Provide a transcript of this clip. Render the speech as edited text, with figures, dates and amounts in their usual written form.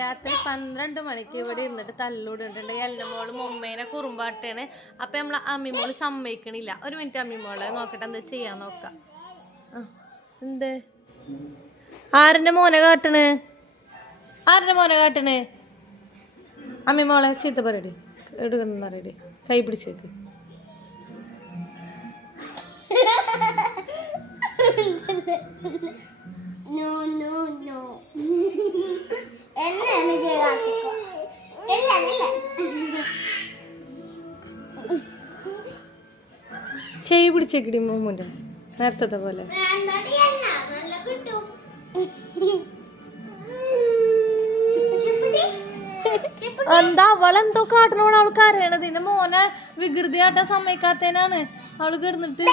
രാത്രി 12 മണിക്ക് ഇവിടെ ഇരുന്നിട്ട് തല്ലൂടുന്നുണ്ട്. എന്റെ മോള് മൊമ്മേനെ കുറുമ്പാട്ടാണ്. അപ്പൊ നമ്മളെ അമ്മിമോള് സമ്മതിക്കണില്ല. ഒരു മിനിറ്റ് അമ്മിമോളെ നോക്കട്ടെ എന്താ ചെയ്യാൻ നോക്കാം. എന്ത് ആരുടെ മോനെ കാട്ടണ്? അമ്മിമോളെ ചീത്ത പറയടി, എടുക്കണറിയടി, കൈ പിടിച്ചേക്ക്. ചെയ് പിടിച്ചേക്കടി മോമുന്റെ നേരത്തെ പോലെ. എന്താ അവളെന്തോ കാട്ടണോട് അവൾക്ക് അറിയണത്. ഇതിന്റെ മോനെ വികൃതിയാട്ടാൻ സമ്മതിക്കാത്തേനാണ് അവള് കിടന്നിട്ട്.